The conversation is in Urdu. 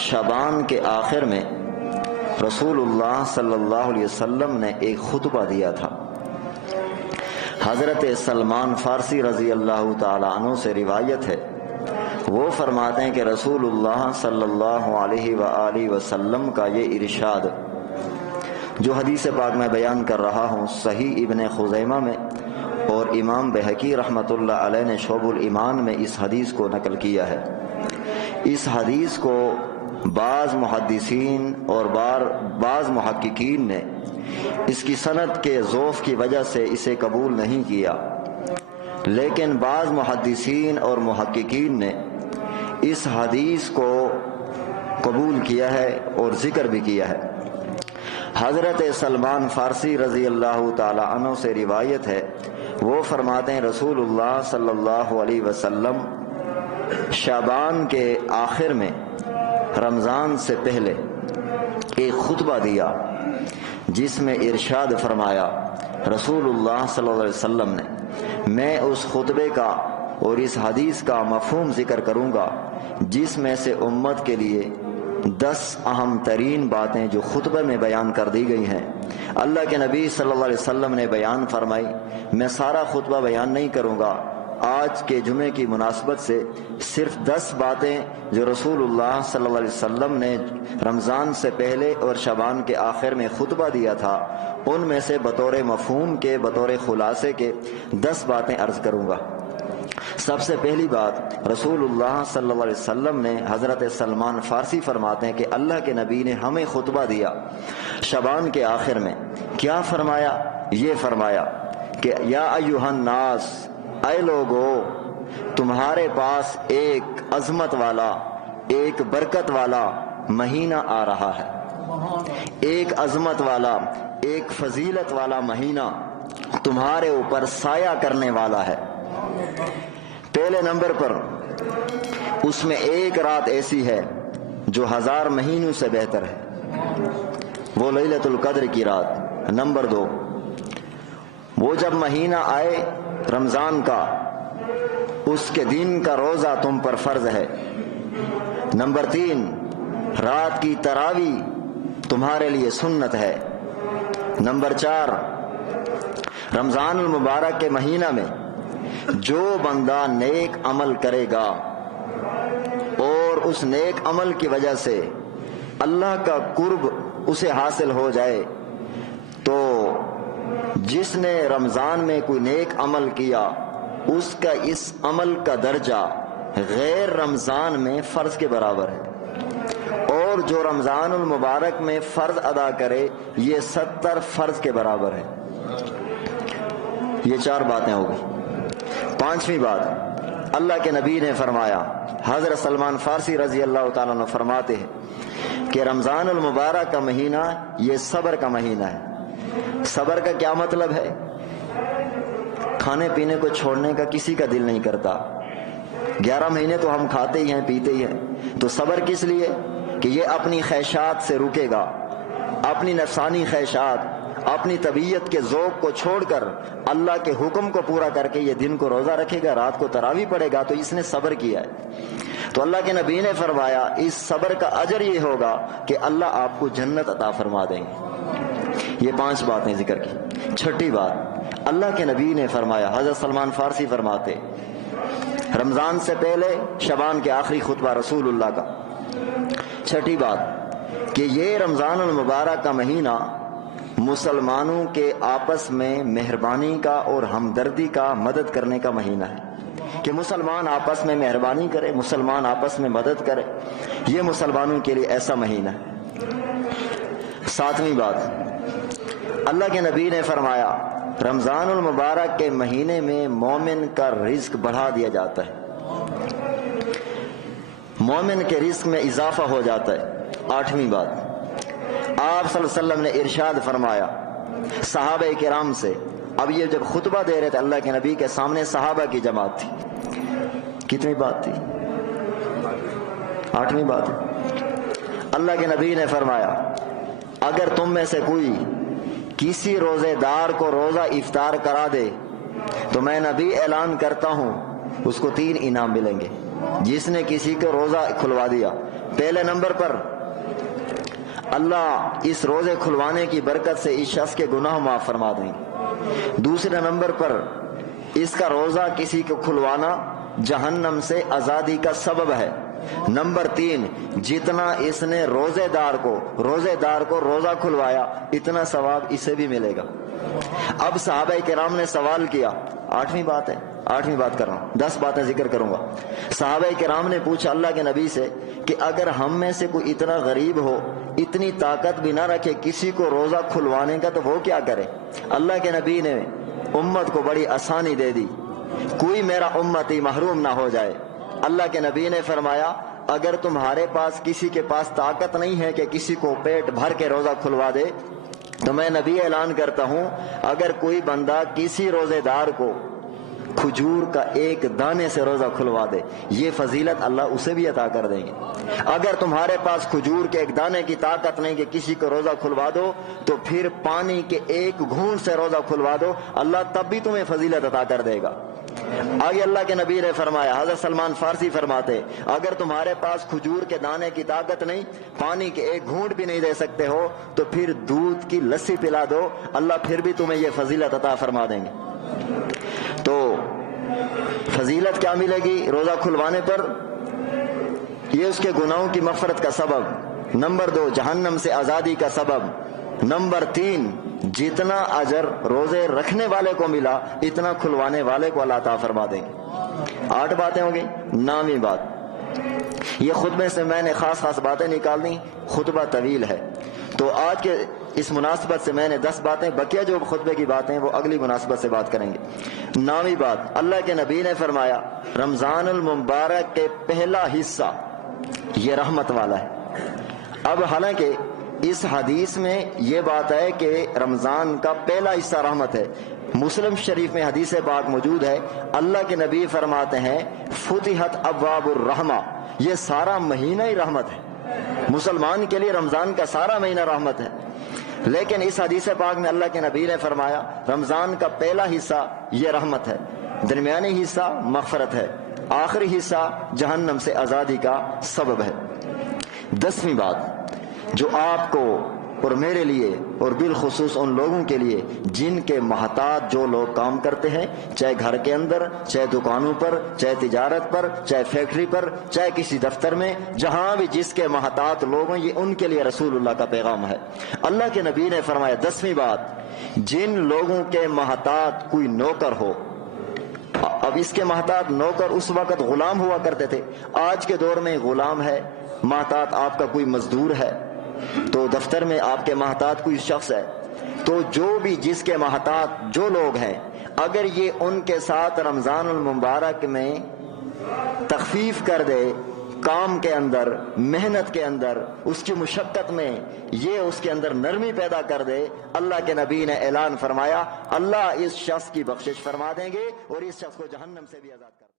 شعبان کے آخر میں رسول اللہ صلی اللہ علیہ وسلم نے ایک خطبہ دیا تھا۔ حضرت سلمان فارسی رضی اللہ تعالی عنہ سے روایت ہے، وہ فرماتے ہیں کہ رسول اللہ صلی اللہ علیہ وآلہ وسلم کا یہ ارشاد جو حدیث پاک میں بیان کر رہا ہوں صحیح ابن خزیمہ میں، اور امام بہقی رحمۃ اللہ علیہ نے شعب الایمان میں اس حدیث کو نقل کیا ہے۔ اس حدیث کو بعض محدثین اور بعض محققین نے اس کی سند کے ضعف کی وجہ سے اسے قبول نہیں کیا، لیکن بعض محدثین اور محققین نے اس حدیث کو قبول کیا ہے اور ذکر بھی کیا ہے۔ حضرت سلمان فارسی رضی اللہ تعالی عنہ سے روایت ہے، وہ فرماتے ہیں رسول اللہ صلی اللہ علیہ وسلم شعبان کے آخر میں رمضان سے پہلے ایک خطبہ دیا جس میں ارشاد فرمایا رسول اللہ صلی اللہ علیہ وسلم نے، میں اس خطبے کا اور اس حدیث کا مفہوم ذکر کروں گا جس میں سے امت کے لیے 10 اہم ترین باتیں جو خطبے میں بیان کر دی گئی ہیں اللہ کے نبی صلی اللہ علیہ وسلم نے بیان فرمائی۔ میں سارا خطبہ بیان نہیں کروں گا، آج کے جمعے کی مناسبت سے صرف 10 باتیں جو رسول اللہ صلی اللہ علیہ وسلم نے رمضان سے پہلے اور شعبان کے آخر میں خطبہ دیا تھا ان میں سے بطور مفہوم کے، بطور خلاصے کے 10 باتیں عرض کروں گا۔ سب سے پہلی بات، رسول اللہ صلی اللہ علیہ وسلم نے، حضرت سلمان فارسی فرماتے ہیں کہ اللہ کے نبی نے ہمیں خطبہ دیا شعبان کے آخر میں۔ کیا فرمایا؟ یہ فرمایا کہ یا ایھا الناس، اے لوگو، تمہارے پاس ایک عظمت والا، ایک برکت والا مہینہ آ رہا ہے، ایک عظمت والا، ایک فضیلت والا مہینہ تمہارے اوپر سایہ کرنے والا ہے۔ پہلے نمبر پر اس میں ایک رات ایسی ہے جو 1000 مہینوں سے بہتر ہے، وہ لیلۃ القدر کی رات۔ نمبر 2، وہ جب مہینہ آئے رمضان کا، اس کے دن کا روزہ تم پر فرض ہے۔ نمبر 3، رات کی تراویح تمہارے لیے سنت ہے۔ نمبر 4، رمضان المبارک کے مہینہ میں جو بندہ نیک عمل کرے گا اور اس نیک عمل کی وجہ سے اللہ کا قرب اسے حاصل ہو جائے، تو جس نے رمضان میں کوئی نیک عمل کیا اس کا اس عمل کا درجہ غیر رمضان میں فرض کے برابر ہے، اور جو رمضان المبارک میں فرض ادا کرے یہ 70 فرض کے برابر ہے۔ یہ 4 باتیں ہو گئی۔ 5ویں بات، اللہ کے نبی نے فرمایا، حضرت سلمان فارسی رضی اللہ تعالیٰ عنہ فرماتے ہیں کہ رمضان المبارک کا مہینہ یہ صبر کا مہینہ ہے۔ صبر کا کیا مطلب ہے؟ کھانے پینے کو چھوڑنے کا کسی کا دل نہیں کرتا، 11 مہینے تو ہم کھاتے ہی ہیں، پیتے ہی ہیں، تو صبر کس لیے؟ کہ یہ اپنی خواہشات سے رکے گا، اپنی نفسانی خواہشات، اپنی طبیعت کے ذوق کو چھوڑ کر اللہ کے حکم کو پورا کر کے یہ دن کو روزہ رکھے گا، رات کو تراویح پڑھے گا، تو اس نے صبر کیا ہے۔ تو اللہ کے نبی نے فرمایا اس صبر کا اجر یہ ہوگا کہ اللہ آپ کو جنت عطا فرما دیں گے۔ یہ 5 باتیں ذکر کی۔ 6ٹھی بات، اللہ کے نبی نے فرمایا، حضرت سلمان فارسی فرماتے، رمضان سے پہلے شعبان کے آخری خطبہ رسول اللہ کا، 6ٹھی بات کہ یہ رمضان المبارک کا مہینہ مسلمانوں کے آپس میں مہربانی کا اور ہمدردی کا، مدد کرنے کا مہینہ ہے، کہ مسلمان آپس میں مہربانی کرے، مسلمان آپس میں مدد کرے، یہ مسلمانوں کے لیے ایسا مہینہ ہے۔ 7ویں بات، اللہ کے نبی نے فرمایا رمضان المبارک کے مہینے میں مومن کا رزق بڑھا دیا جاتا ہے، مومن کے رزق میں اضافہ ہو جاتا ہے۔ 8ویں بات، آپ صلی اللہ علیہ وسلم نے ارشاد فرمایا صحابہ کرام سے، اب یہ جب خطبہ دے رہے تھے اللہ کے نبی کے سامنے صحابہ کی جماعت تھی، کتنی بات تھی؟ 8ویں بات، اللہ کے نبی نے فرمایا اگر تم میں سے کوئی کسی روزے دار کو روزہ افطار کرا دے تو میں نبی اعلان کرتا ہوں اس کو 3 انعام ملیں گے۔ جس نے کسی کو روزہ کھلوا دیا، پہلے نمبر پر اللہ اس روزے کھلوانے کی برکت سے اس شخص کے گناہ معاف فرما دیں گے۔ دوسرے نمبر پر اس کا روزہ کسی کو کھلوانا جہنم سے آزادی کا سبب ہے۔ نمبر 3، جتنا اس نے روزے دار کو روزہ کھلوایا اتنا ثواب اسے بھی ملے گا۔ اب صحابہ کرام نے سوال کیا، 8ویں بات کر رہا ہوں، 10 باتیں ذکر کروں گا۔ صحابہ کرام نے پوچھا اللہ کے نبی سے کہ اگر ہم میں سے کوئی اتنا غریب ہو، اتنی طاقت بھی نہ رکھے کسی کو روزہ کھلوانے کا، تو وہ کیا کرے؟ اللہ کے نبی نے امت کو بڑی آسانی دے دی، کوئی میرا امتی محروم نہ ہو جائے۔ اللہ کے نبی نے فرمایا اگر تمہارے پاس کسی کے پاس طاقت نہیں ہے کہ کسی کو پیٹ بھر کے روزہ کھلوا دے، تو میں نبی اعلان کرتا ہوں اگر کوئی بندہ کسی روزے دار کو کھجور کا ایک دانے سے روزہ کھلوا دے، یہ فضیلت اللہ اسے بھی عطا کر دیں گے۔ اگر تمہارے پاس کھجور کے ایک دانے کی طاقت نہیں کہ کسی کو روزہ کھلوا دو، تو پھر پانی کے ایک گھونٹ سے روزہ کھلوا دو، اللہ تب بھی تمہیں فضیلت عطا کر دے گا۔ آگے اللہ کے نبی نے فرمایا، حضرت سلمان فارسی فرماتے اگر تمہارے پاس کھجور کے دانے کی طاقت نہیں، پانی کے ایک گھونٹ بھی نہیں دے سکتے ہو، تو پھر دودھ کی لسی پلا دو، اللہ پھر بھی تمہیں یہ فضیلت عطا فرما دیں گے۔ تو فضیلت کیا ملے گی روزہ کھلوانے پر؟ یہ اس کے گناہوں کی مغفرت کا سبب۔ نمبر 2، جہنم سے آزادی کا سبب۔ نمبر 3، جتنا اجر روزے رکھنے والے کو ملا اتنا کھلوانے والے کو اللہ عطا فرما دیں گے۔ 8 باتیں ہوں گی۔ 9ویں بات، یہ خطبے سے میں نے خاص باتیں نکال دی، خطبہ طویل ہے، تو آج کے اس مناسبت سے میں نے 10 باتیں، بقیہ جو خطبے کی باتیں وہ اگلی مناسبت سے بات کریں گے۔ 9ویں بات، اللہ کے نبی نے فرمایا رمضان المبارک کے پہلا حصہ یہ رحمت والا ہے۔ اب حالانکہ اس حدیث میں یہ بات ہے کہ رمضان کا پہلا حصہ رحمت ہے، مسلم شریف میں حدیث پاک موجود ہے، اللہ کے نبی فرماتے ہیں فتحت ابواب الرحمہ، یہ سارا مہینہ ہی رحمت ہے، مسلمان کے لیے رمضان کا سارا مہینہ رحمت ہے۔ لیکن اس حدیث پاک میں اللہ کے نبی نے فرمایا رمضان کا پہلا حصہ یہ رحمت ہے، درمیانی حصہ مغفرت ہے، آخری حصہ جہنم سے آزادی کا سبب ہے۔ 10ویں بات جو آپ کو اور میرے لیے اور بالخصوص ان لوگوں کے لیے جن کے محتاج جو لوگ کام کرتے ہیں، چاہے گھر کے اندر، چاہے دکانوں پر، چاہے تجارت پر، چاہے فیکٹری پر، چاہے کسی دفتر میں، جہاں بھی جس کے محتاج لوگ ہیں، یہ ان کے لیے رسول اللہ کا پیغام ہے۔ اللہ کے نبی نے فرمایا 10ویں بات، جن لوگوں کے محتاج کوئی نوکر ہو، اب اس کے محتاج نوکر اس وقت غلام ہوا کرتے تھے، آج کے دور میں غلام ہے، محتاج آپ کا کوئی مزدور ہے، تو دفتر میں آپ کے محتاج کوئی شخص ہے، تو جو بھی جس کے محتاج جو لوگ ہیں، اگر یہ ان کے ساتھ رمضان المبارک میں تخفیف کر دے، کام کے اندر، محنت کے اندر، اس کی مشقت میں یہ اس کے اندر نرمی پیدا کر دے، اللہ کے نبی نے اعلان فرمایا اللہ اس شخص کی بخشش فرما دیں گے اور اس شخص کو جہنم سے بھی آزاد کر